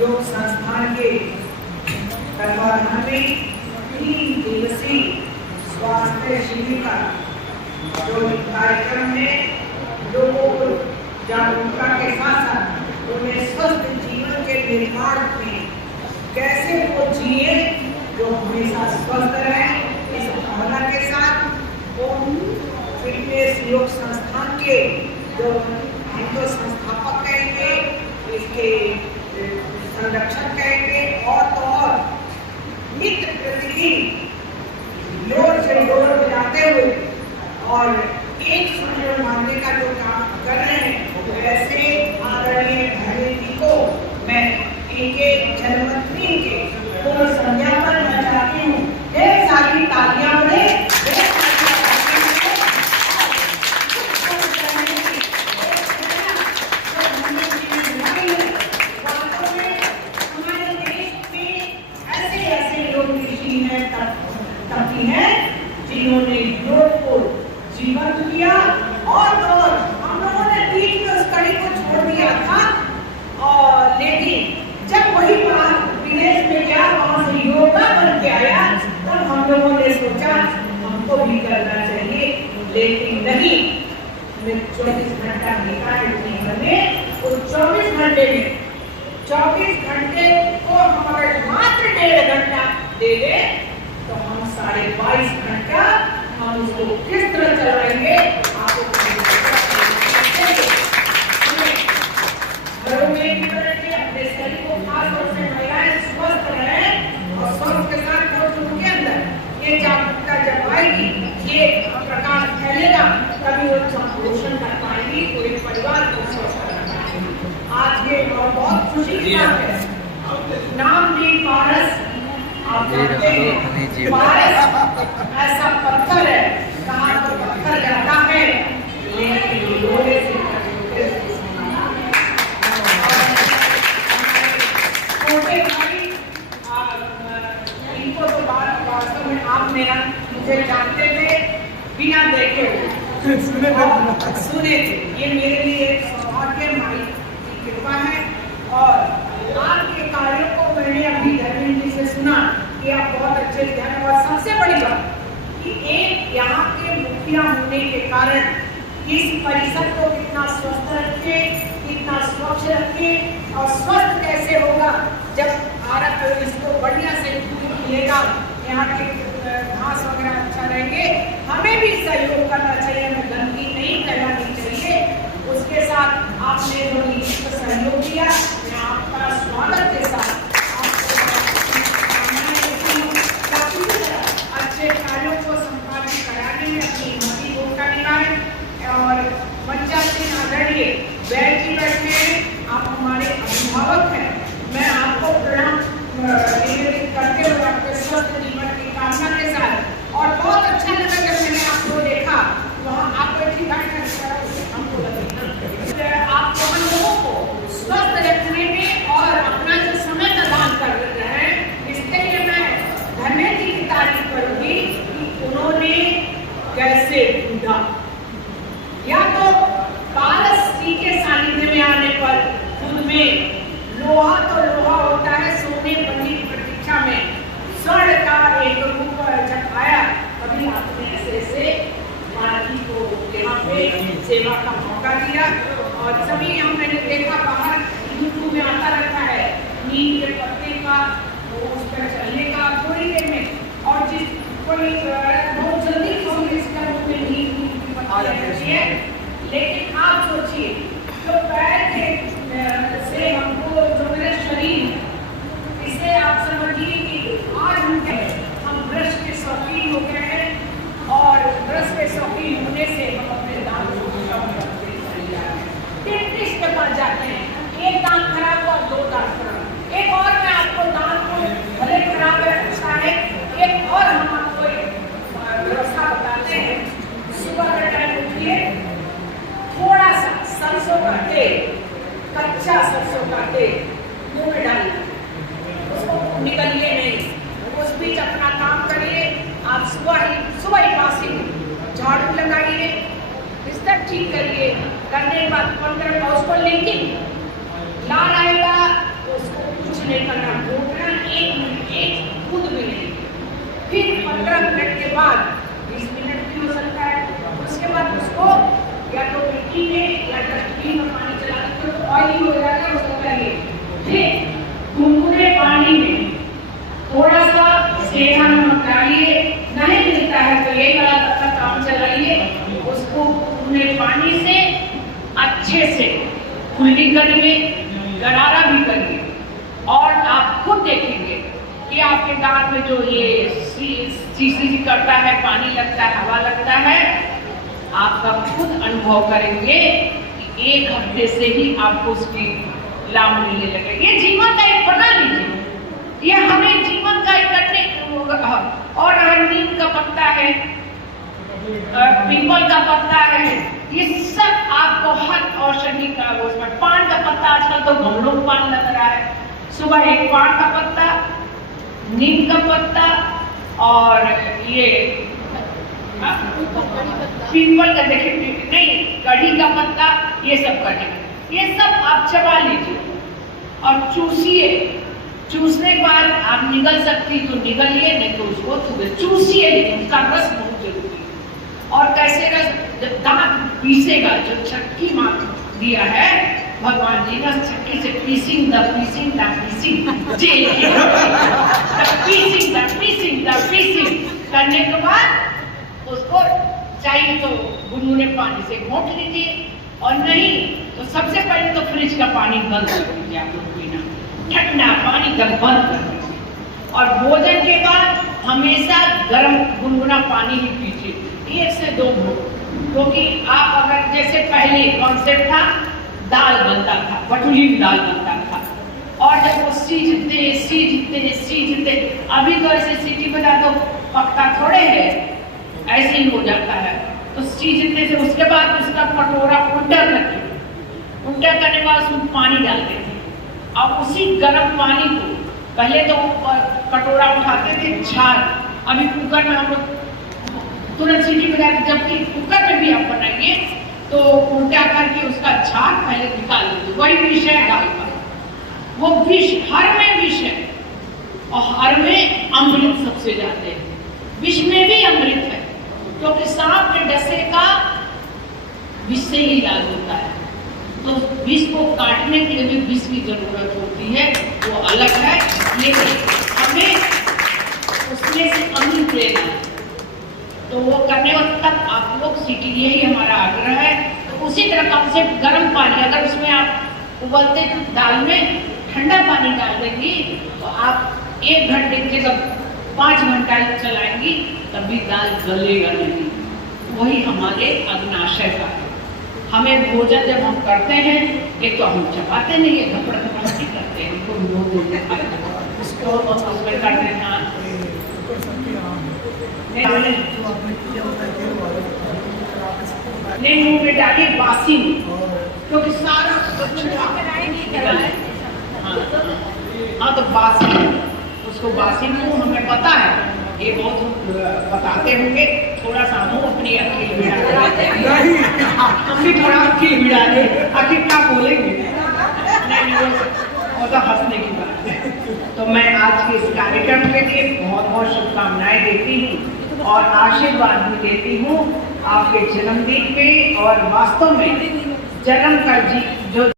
योग संस्थान के तत्वाधान में 3 दिवसीय स्वास्थ्य शिविर का जो कार्यक्रम है, लोगों को जागरूकता के साथ साथ उन्हें स्वस्थ जीवन के निर्माण में कैसे वो जिए जो हमेशा स्वस्थ रहे, इस भावना के साथ ओम फिटनेस योग संस्थान के जो हिंदू संस्थापक कहेंगे, इसके संरक्षक कहेंगे, और तो और नित्य प्रतिदिन जोर से जोर बजाते हुए और एक सूत्र मानने का जो काम कर रहे हैं, ऐसे आदरणीय भाई जी को मैं इनके जन्मदिन के पूर्ण संज्ञा पर मैं चाहती हूँ ढेर सारी तालियां बने। जिन्होंने योग को जीवंत किया और हम लोगों ने बीच में उस कड़ी को छोड़ दिया था, और लेकिन जब वही बात विदेश में गया, वहां से योगा बन के आया, तब हम लोगों ने सोचा हमको भी करना चाहिए, लेकिन नहीं, 24 घंटा निकाल जीवन में उस 24 घंटे में 24 घंटे को हम अगर मात्र 1.5 घंटा दे दें तो हम 22.5 घंटा हम उसको किस तरह चलाएंगे, आपको घरों में भी करेंगे, अपने शरीर को खास तौर से महिलाएं स्वस्थ रहें, और स्वस्थ के साथ उनके अंदर ये जागरूकता जब आएगी, ये प्रकाश फैलेगा, तभी वो संपोषण कर पाएंगी, पूरे परिवार को स्वस्थ कर पाएंगी। आज ये बहुत खुशी की बात है, नामदेव पारस आप जानते हैं, पारस ऐसा पत्थर है, कहाँ तो पत्थर जाता है, लेकिन लोहे से छोटे भाई, इनको तो वास्तव में आप मेरा मुझे जानते थे बिना देखे सुने थे, ये मेरे लिए एक सौभाग्य माई की कृपा है। और आपके कार्यों को मैंने अभी धर्मेंद्र जी से सुना कि आप बहुत अच्छे ध्यान, और सबसे बड़ी बात कि एक यहाँ के मुखिया होने के कारण इस परिसर को कितना स्वस्थ रखे, कितना स्वच्छ रखे, और स्वस्थ कैसे होगा जब भारत इसको बढ़िया से मिलेगा, यहाँ के घास वगैरह अच्छा रहेंगे, हमें भी सहयोग करना चाहिए, हमें गंदगी नहीं फैलानी चाहिए। उसके साथ आपने जो सहयोग दिया, मैं आपका स्वागत के साथ अच्छे कार्यों को संपादित कराने में अपनी हिम्मती भूमिका निभाएं। और बच्चा सिंह आदरणीय वैद जी बैठे हैं, आप हमारे अभिभावक हैं, मैं आपको प्रणाम निवेदित करते हुए आपके स्वस्थ जीवन की कामना के साथ, और बहुत अच्छा लगा जब मैंने आपको देखा, वहाँ आपको ठीक हमको आप हम लोगों को स्वस्थ रखने में और अपना जो समय का दान कर रहे हैं, इसके लिए मैं धन्यवाद जी की तारीफ करूंगी कि उन्होंने कैसे ढूंढा, या तो पारस जी के सानिध्य में आने पर खुद में लोहा तो लोहा होता है, सोने बनी प्रतीक्षा में स्वर्ण का एक रूप जब आया, तभी आपने ऐसे महाराज को यहाँ पे सेवा का मौका दिया। और सभी हम मैंने देखा बाहर यूट्यूब में आता रहता है नीम के पत्ते का, उस पर चलने का थोड़ी देर में, और जिस कोई बहुत जल्दी इसका रूप में नीम की पत्ती रहती है, लेकिन आप सोचिए जो पैर के से हमको जो मेरा शरीर, इसे आप समझिए कि आज हम ब्रश के शौकीन हो गए हैं, और ब्रश के शौकीन होने से हम अपने दांत को डेंटिस्ट के पास जाते हैं, एक दांत खराब हुआ 2 दांत खराब, एक और मैं आपको दांत को भले खराब है अच्छा है, एक और हम आपको व्यवस्था बताते हैं, सुबह के टाइम उठिए, थोड़ा सा सरसों का तेल, कच्चा सरसों का तेल मुंह में डालिए, उसको निकलिए नहीं, उस बीच अपना काम करिए। आप सुबह ही पास ही झाड़ू लगाइए, बिस्तर ठीक करिए, करने के बाद कौन करेगा उसको, लेकिन लाल से कुल्ली करिए, गरारा भी करिए, और आप खुद देखेंगे कि आपके दांत में जो ये सी करता है, पानी लगता है, हवा लगता है, आपका खुद अनुभव करेंगे कि 1 हफ्ते से ही आपको उसकी लाभ मिलने लगेगा। ये जीवन का एक बना लीजिए, ये हमें जीवन का एक करने। और अगर नीम का पत्ता है, पीपल का पत्ता है, ये सब आपको हर औषधि का, उसमें पान का पत्ता, आजकल तो गमलों में पान लग रहा है, सुबह एक पान का पत्ता, नीम का पत्ता और ये पीपल का, देखिए नहीं, कढ़ी का पत्ता, ये सब करें, ये सब आप चबा लीजिए और चूसिए। चूसने के बाद आप निगल सकती तो निगलिए, नहीं तो उसको चूसिए, लेकिन उसका रस बहुत जरूरी है। और कैसे रस, जब दांत पीसेगा, जो चक्की मार दिया है भगवान जी ने, चक्की से पीसिंग द पीसिंग करने के बाद उसको चाहिए तो गुनगुने पानी से घोट लीजिए, और नहीं तो सबसे पहले तो फ्रिज का पानी बंद कर दीजिए, आप लोग पीना, ठंडा पानी तक बंद कर दीजिए। और भोजन के बाद हमेशा गर्म गुनगुना पानी ही पीजिए, 1 से 2 घूंट, क्योंकि आप अगर, जैसे पहले कॉन्सेप्ट था, दाल बनता था, बटुली दाल बनता था, और जब वो सीजते, अभी तो ऐसे सीटी बजा दो पकता थोड़े है, ऐसे ही हो जाता है, तो सीजते से उसके बाद उसका कटोरा उल्टा रखिए, उल्टा करने के बाद उसमें पानी डालते थे, अब उसी गर्म पानी को पहले तो कटोरा उठाते थे, छाल, अभी कुकर में हम लोग तुरंत सीटी बजाते, जबकि कुकर में भी आप बनाइए तो उल्टा करके उसका झाग पहले निकाल दीजिए, वही विष है दाल का, वो विष हर में विष है, और हर में अमृत सबसे ज्यादा है, विष में भी अमृत है, क्योंकि सांप के डसे का विष से ही इलाज होता है, तो विष को काटने के लिए भी विष की जरूरत होती है, वो अलग है, लेकिन हमें उसमें से अमृत लेना है, तो वो करने वक्त तक आप लोग सीटी, यही हमारा आग्रह है। तो उसी तरह कम से गर्म पानी, अगर उसमें आप उबलते दाल में ठंडा पानी डाल देंगी तो आप 1 घंटे के जब 5 घंटा चलाएंगी तभी दाल गलेगा नहीं, वही हमारे अग्नाशय का है। हमें भोजन जब हम करते हैं, एक तो हम चबाते नहीं है, घपड़ करते हैं, उसको करते हैं, नहीं मुंह में डालिए बासी, क्योंकि सारा हाँ तो बासी, उसको बासी मुंह हमें पता है, ये बहुत बताते होंगे, थोड़ा सा मुंह अपनी अखील भिड़ा दे, हम भी थोड़ा अखील भिड़ा दे, आखिर क्या बोलेंगे, नहीं वो तो हंसने की बात है। तो मैं आज के इस कार्यक्रम के लिए बहुत बहुत शुभकामनाएं देती हूँ और आशीर्वाद भी देती हूँ आपके जन्मदिन पे, और वास्तव में जन्म का जो